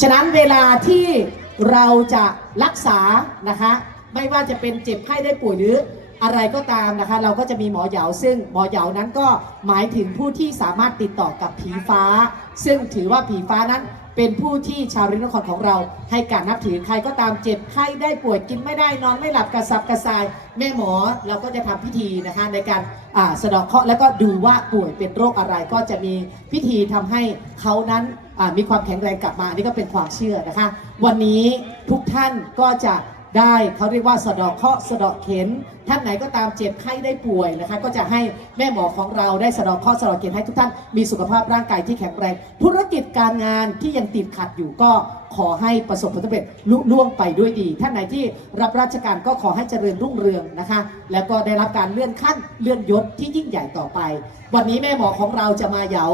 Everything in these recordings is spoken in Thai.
ฉะนั้นเวลาที่เราจะรักษานะคะ ไม่ว่าจะเป็นเจ็บไข้ได้ป่วยหรือ อะไรก็ตามนะคะ เราก็จะมีหมอเหยาซึ่งหมอเหยานั้นก็หมายถึงผู้ที่สามารถติดต่อกับผีฟ้า ซึ่งถือว่าผีฟ้านั้นเป็นผู้ที่ชาวรินครของเรา ให้การนับถือใครก็ตามเจ็บไข้ได้ป่วยกินไม่ได้นอนไม่หลับกระสับกระส่าย แม่หมอเราก็จะทำพิธีนะคะในการอ่าสะดอกเคราะห์แล้วก็ดูว่าป่วยเป็นโรคอะไรก็จะมีพิธีทำให้เขานั้นอ่ามีความแข็งแรงกลับมาอันนี้ก็เป็นความเชื่อนะคะ วันนี้ทุกท่านก็จะได้เขาเรียกว่าสะดอกเคราะห์สะดอกเข็น ท่านไหนก็ตามเจ็บไข้ได้ป่วยนะคะ ก็จะให้แม่หมอของเราได้สะเดอกเคราะห์สะเกเข็นให้ทุกท่านมีสุขภาพร่างกายที่แข็งแรง ธุรกิจการงานที่ยังติดขัดอยู่ก็ขอให้ประสบผลสำเร็จลุล่วงไปด้วยดี ท่านไหนที่รับราชการก็ขอให้เจริญรุ่งเรืองนะคะ แล้วก็ได้รับการเลื่อนขั้นเลื่อนยศที่ยิ่งใหญ่ต่อไป วันนี้แม่หมอของเราจะมาเหยา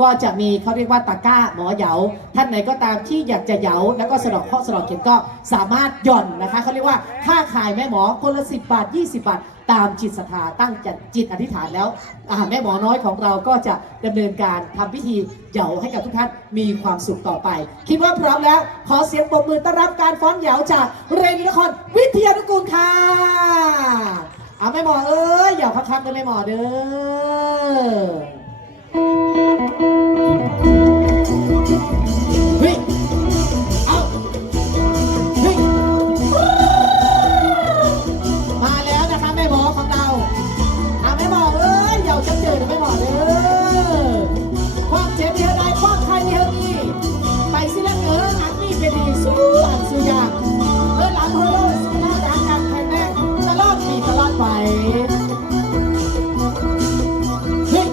ก็จะมีเขาเรียกว่าตะก้าหมอเหยา ท่านไหนก็ตามที่อยากจะเหยา แล้วก็สะเดอกข้อสะเดอกเข็มก็สามารถหย่อนนะคะเขาเรียกว่าค่าขายแม่หมอคนละสิบบาท 20บาทตามจิตศรัทธาตั้งจิตจิตอธิษฐานแล้วอ่าแม่หมอน้อยของเราก็จะดำเนินการทำพิธีเหยาให้กับทุกท่านมีความสุขต่อไป คิดว่าพร้อมแล้ว ขอเสียงปรบมือต้อนรับการฟ้อนเหยาจากเรนนครวิทยานุกูลค่ะเอาแม่หมอเอ้ยเหยาคักๆกันแม่หมอเด้อ สู้อันสู้ยากเออหลังเออสุขภาพร่างกายแข็งแรงตลอดปีตลอดไปเฮ้ย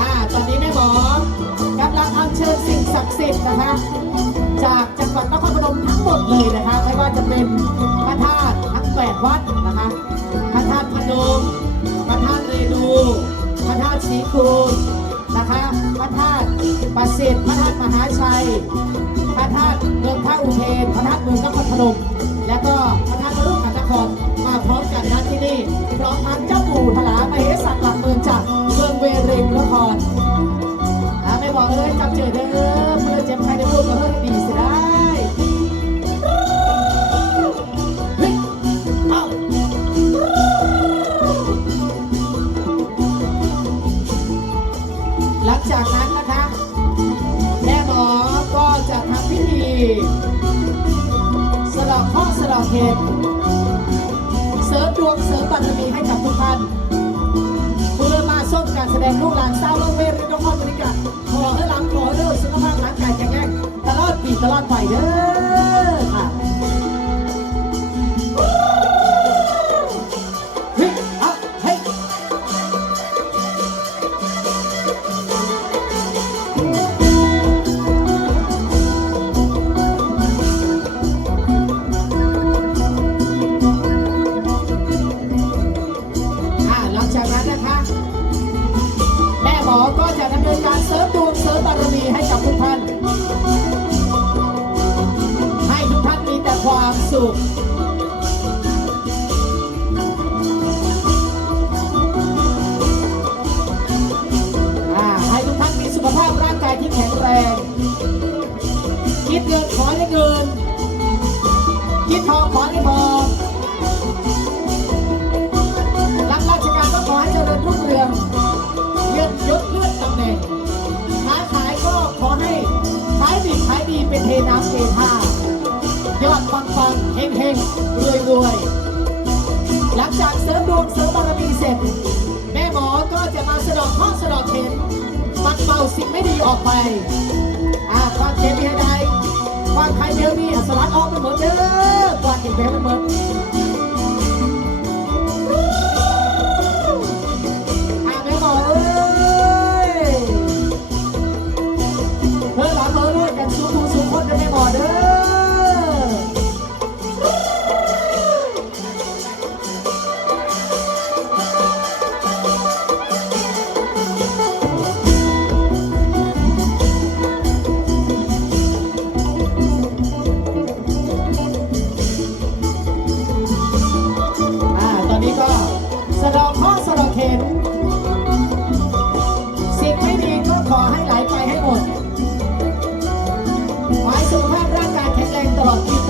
อ่าตอนนี้แม่หมอกำลังอัญเชิญสิ่งศักดิ์สิทธิ์นะคะจากจังหวัดนครพนมทั้งหมดเลยนะคะไม่ว่าจะเป็นพระธาตุทั้งแปดวัดนะคะพระธาตุพนมพระธาตุเรนูพระธาตุศรีคู ณนะพระธาตุประสิทธิ์พระธาตุมหาชัย พระธาตุเมืองพระอุเทนพระธาตุเมืองนครพนมและก็พระธาตุนรุขันนครมาพร้อมกันนะที่นี่พร้อมทั้งเจ้า หลังจากนั้นนะคะ แม่หมอก็จะทำพิธีสะเดอกข้อสะเดอกเห็ดเสริมดวงเสริมบารมีให้กับทุกท่านเพื่อมาส้มการแสดงลูกหลานสาวโรงเรียนนครบริการขอให้หลังขอให้เด้อสุขภาพร่างกายแข็งแรงตลอดปีตลอดไปเด้อ ยอดปังปังเฮงเฮงรวยรวยหลังจากเสริมดวงเสริมบารมีเสร็จ แม่หมอก็จะมาสะดอกข้อสะดอกเข็นปัดเป่าสิ่งไม่ดีออกไปอ่าความเจ็บมีใดความใครเดียวนี่สลัดออกไปหมดเด้อความเจ็บแผลมันหมด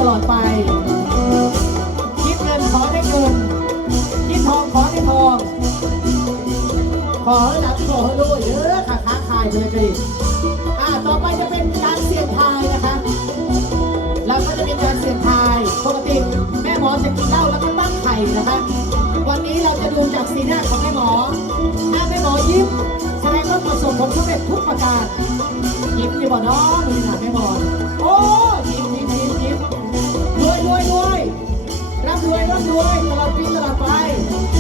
ลอดไป คิดเงินขอได้เงิน คิดทองขอได้ทอง ขอหลับขอรวยเด้อค่ะค้าขายเพื่อ่าต่อไปจะเป็นการเสี่ยงทายนะคะเราก็จะมีการเสี่ยงทาย ปกติแม่หมอจะกินเหล้าแล้วก็ตั้งไข่นะคะ วันนี้เราจะดูจากสีหน้าของแม่หมอถ้าแม่หมอยิ้มแสดงว่าประสบผลสำเร็จทุกประการ ยิ้มอยู่บ่เนาะนี่ค่ะแม่ vai, ela pinta na paz.